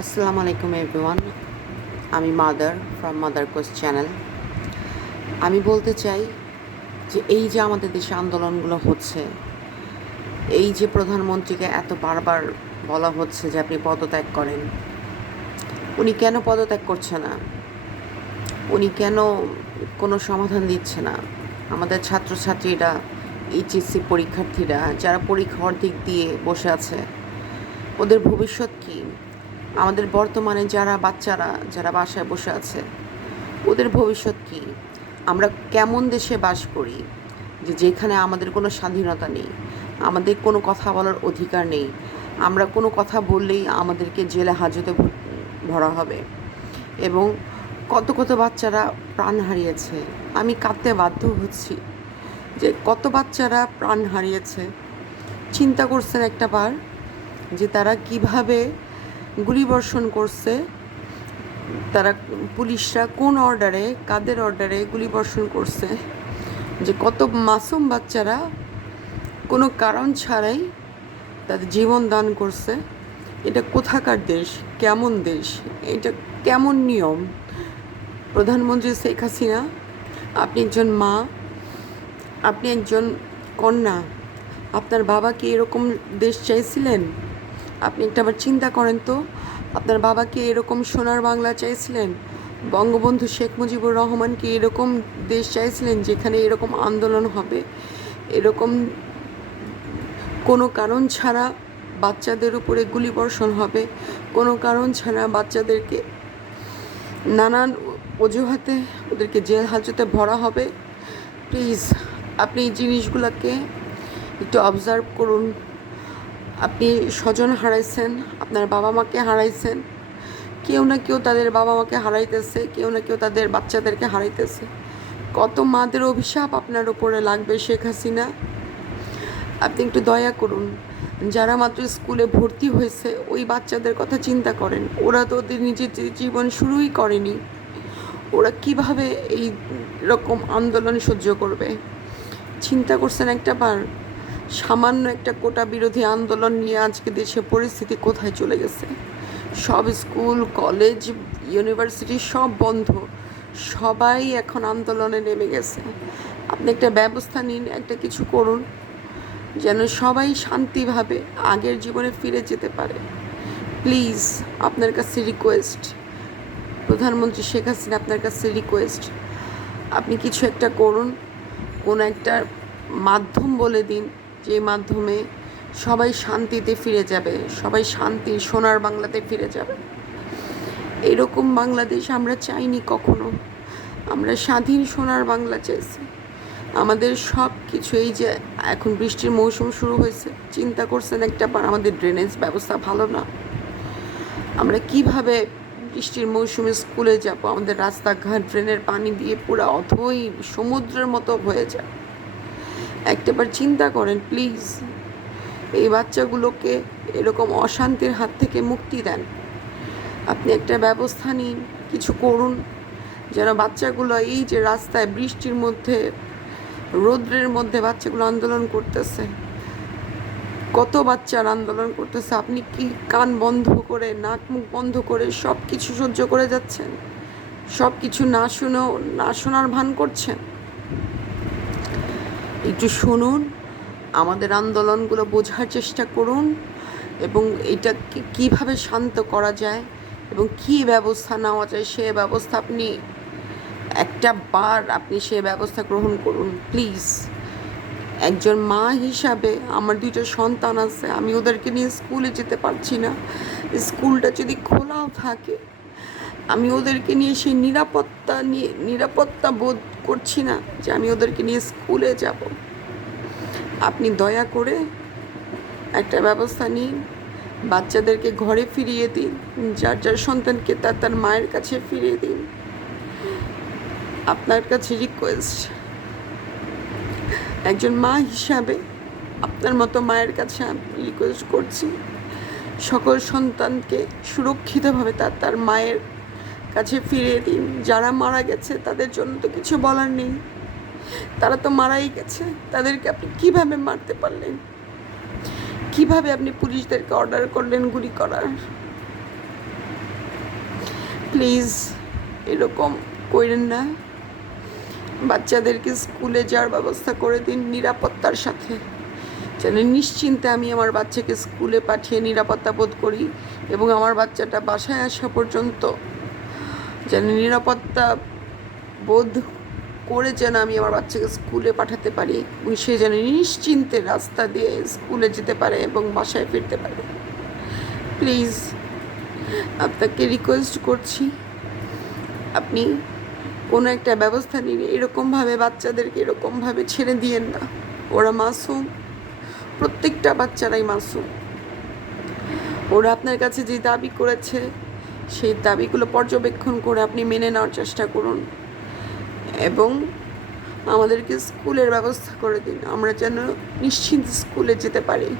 আসসালামু আলাইকুম এভরিওয়ান। আমি mother from mother coach channel. আমি বলতে চাই যে এই যে আমাদের দেশে আন্দোলনগুলো হচ্ছে, এই যে প্রধানমন্ত্রীকে এত বারবার বলা হচ্ছে যে আপনি পদত্যাগ করেন, উনি কেন পদত্যাগ করছে না? উনি কেন কোনো সমাধান দিচ্ছে না? আমাদের ছাত্রছাত্রীরা, এইচএসসি পরীক্ষার্থীরা যারা পরীক্ষার দিক দিয়ে বসে আছে, ওদের ভবিষ্যৎ কী? আমাদের বর্তমানে বাচ্চারা যারা বাসায় বসে আছে, ওদের ভবিষ্যৎ কী? আমরা কেমন দেশে বাস করি যেখানে আমাদের কোনো স্বাধীনতা নেই, আমাদের কোনো কথা বলার অধিকার নেই, আমরা কোনো কথা বললেই আমাদেরকে জেলে হাজতে ভরা হবে, এবং কত কত বাচ্চারা প্রাণ হারিয়েছে। আমি কাঁদতে বাধ্য হচ্ছি যে কত বাচ্চারা প্রাণ হারিয়েছে। চিন্তা করছেন একটা বার যে তারা কিভাবে গুলিবর্ষণ করছে, তারা পুলিশরা কোন অর্ডারে, কাদের অর্ডারে গুলিবর্ষণ করছে, যে কত মাসুম বাচ্চারা কোনো কারণ ছাড়াই তাদের জীবন দান করছে। এটা কোথাকার দেশ? কেমন দেশ এটা? কেমন নিয়ম? প্রধানমন্ত্রী শেখ হাসিনা, আপনি একজন মা, আপনি একজন কন্যা, আপনার বাবা কি এরকম দেশ চাইছিলেন? আপনি একটা আবার চিন্তা করেন তো, আপনার বাবা কি এরকম সোনার বাংলা চাইছিলেন? বঙ্গবন্ধু শেখ মুজিবুর রহমান কি এরকম দেশ চাইছিলেন যেখানে এরকম আন্দোলন হবে, এরকম কোনো কারণ ছাড়া বাচ্চাদের উপরে গুলিবর্ষণ হবে, কোনো কারণ ছাড়া বাচ্চাদেরকে নানান অজুহাতে ওদেরকে জেল হাজতে ভরা হবে? প্লিজ আপনি এই জিনিসগুলোকে একটু অবজার্ভ করুন। আপনি স্বজন হারাইছেন, আপনার বাবা মাকে হারাইছেন, কেউ না কেউ তাদের বাবা মাকে হারাইতেছে, কেউ না কেউ তাদের বাচ্চাদেরকে হারাইতেছে। কত মাদের অভিশাপ আপনার উপরে লাগবে শেখ হাসিনা। আপনি একটু দয়া করুন। যারা মাত্র স্কুলে ভর্তি হয়েছে ওই বাচ্চাদের কথা চিন্তা করেন। ওরা তো ওদের নিজের জীবন শুরুই করেনি, ওরা কিভাবে এই রকম আন্দোলন সহ্য করবে? চিন্তা করছেন একটা বার? সামান্য একটা কোটা বিরোধী আন্দোলন নিয়ে আজকে দেশের পরিস্থিতি কোথায় চলে গেছে। সব স্কুল, কলেজ, ইউনিভার্সিটি সব বন্ধ, সবাই এখন আন্দোলনে নেমে গেছে। আপনি একটা ব্যবস্থা নিন, একটা কিছু করুন যেন সবাই শান্তিভাবে আগের জীবনে ফিরে যেতে পারে। প্লিজ আপনার কাছে রিকোয়েস্ট, প্রধানমন্ত্রী শেখ হাসিনা, আপনার কাছে রিকোয়েস্ট, আপনি কিছু একটা করুন। কোনো একটা মাধ্যম বলে দিন, যে মাধ্যমে সবাই শান্তিতে ফিরে যাবে, সবাই শান্তির সোনার বাংলাতে ফিরে যাবে। এরকম বাংলাদেশ আমরা চাইনি কখনো। আমরা স্বাধীন সোনার বাংলা চাইছি। আমাদের সব কিছু, এই যে এখন বৃষ্টির মৌসুম শুরু হয়েছে, চিন্তা করছেন একটা বার আমাদের ড্রেনেজ ব্যবস্থা ভালো না। আমরা কিভাবে বৃষ্টির মৌসুমে স্কুলে যাব? আমাদের রাস্তাঘাট ড্রেনের পানি দিয়ে পুরো অথই সমুদ্রের মতো হয়ে যায়। একটাবার চিন্তা করেন প্লিজ। এই বাচ্চাগুলোকে এরকম অশান্তির হাত থেকে মুক্তি দেন। আপনি একটা ব্যবস্থা নিন, কিছু করুন যেন বাচ্চাগুলো, এই যে রাস্তায় বৃষ্টির মধ্যে, রৌদ্রের মধ্যে বাচ্চাগুলো আন্দোলন করতেছে, কত বাচ্চার আন্দোলন করতেছে, আপনি কি কান বন্ধ করে, নাক মুখ বন্ধ করে সব কিছু সহ্য করে যাচ্ছেন? সব কিছু না শোনার ভান করছেন? একটু শুনুন, আমাদের আন্দোলনগুলো বোঝার চেষ্টা করুন, এবং এটা কীভাবে শান্ত করা যায় এবং কী ব্যবস্থা নেওয়া যায় সে ব্যবস্থা আপনি সে ব্যবস্থা গ্রহণ করুন প্লিজ। একজন মা হিসাবে আমার 2টা সন্তান আছে, আমি ওদেরকে নিয়ে স্কুলে যেতে পারছি না। স্কুলটা যদি খোলাও থাকে, আমি ওদেরকে নিয়ে সেই নিরাপত্তা বোধ করছি না যে আমি ওদেরকে নিয়ে স্কুলে যাব। আপনি দয়া করে একটা ব্যবস্থা নিন, বাচ্চাদেরকে ঘরে ফিরিয়ে দিন, যার সন্তানকে তার মায়ের কাছে ফিরিয়ে দিন। আপনার কাছে রিকোয়েস্ট, একজন মা হিসাবে আপনার মতো মায়ের কাছে আমি রিকোয়েস্ট করছি, সকল সন্তানকে সুরক্ষিতভাবে তার মায়ের কাছে ফিরিয়ে দিন। যারা মারা গেছে তাদের জন্য তো কিছু বলার নেই, তারা তো মারাই গেছে। তাদেরকে আপনি কিভাবে মারতে পারলেন? কিভাবে আপনি পুলিশদেরকে অর্ডার করলেন গুলি করার? প্লিজ এরকম করেন না। বাচ্চাদেরকে স্কুলে যাওয়ার ব্যবস্থা করে দিন নিরাপত্তার সাথে, যেন নিশ্চিন্তে আমি আমার বাচ্চাকে স্কুলে পাঠিয়ে নিরাপত্তা বোধ করি, এবং আমার বাচ্চাটা বাসায় আসা পর্যন্ত যেন নিরাপত্তা বোধ করে যেন আমি আমার বাচ্চাকে স্কুলে পাঠাতে পারি, এবং সে যেন নিশ্চিন্তে রাস্তা দিয়ে স্কুলে যেতে পারে এবং বাসায় ফিরতে পারে। প্লিজ আপনাকে রিকোয়েস্ট করছি, আপনি কোনো একটা ব্যবস্থা নিন। এরকমভাবে বাচ্চাদেরকে এরকমভাবে ছেড়ে দিয়েন না। ওরা মাসুম, প্রত্যেকটা বাচ্চারাই মাসুম। ওরা আপনার কাছে যে দাবি করেছে সেই দাবিগুলো পর্যবেক্ষণ করে আপনি মেনে নেওয়ার চেষ্টা করুন, এবং আমাদেরকে স্কুলের ব্যবস্থা করে দিন, আমরা যেন নিশ্চিন্তে স্কুলে যেতে পারি।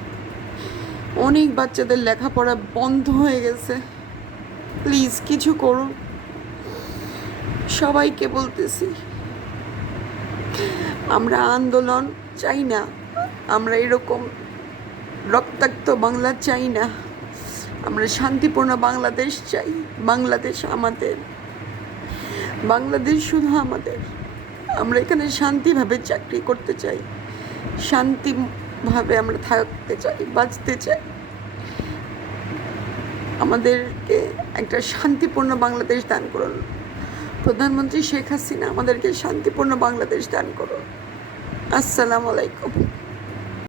অনেক বাচ্চাদের লেখাপড়া বন্ধ হয়ে গেছে, প্লিজ কিছু করুন। সবাইকে বলতেছি, আমরা আন্দোলন চাই না, আমরা এরকম রক্তাক্ত বাংলা চাই না, আমরা শান্তিপূর্ণ বাংলাদেশ চাই। বাংলাদেশ আমাদের, বাংলাদেশ শুধু আমাদের। আমরা এখানে শান্তিভাবে চাকরি করতে চাই, শান্তিভাবে আমরা থাকতে চাই, বাঁচতে চাই। আমাদেরকে একটা শান্তিপূর্ণ বাংলাদেশ দান করুন। প্রধানমন্ত্রী শেখ হাসিনা, আমাদেরকে শান্তিপূর্ণ বাংলাদেশ দান করুন। আসসালামু আলাইকুম।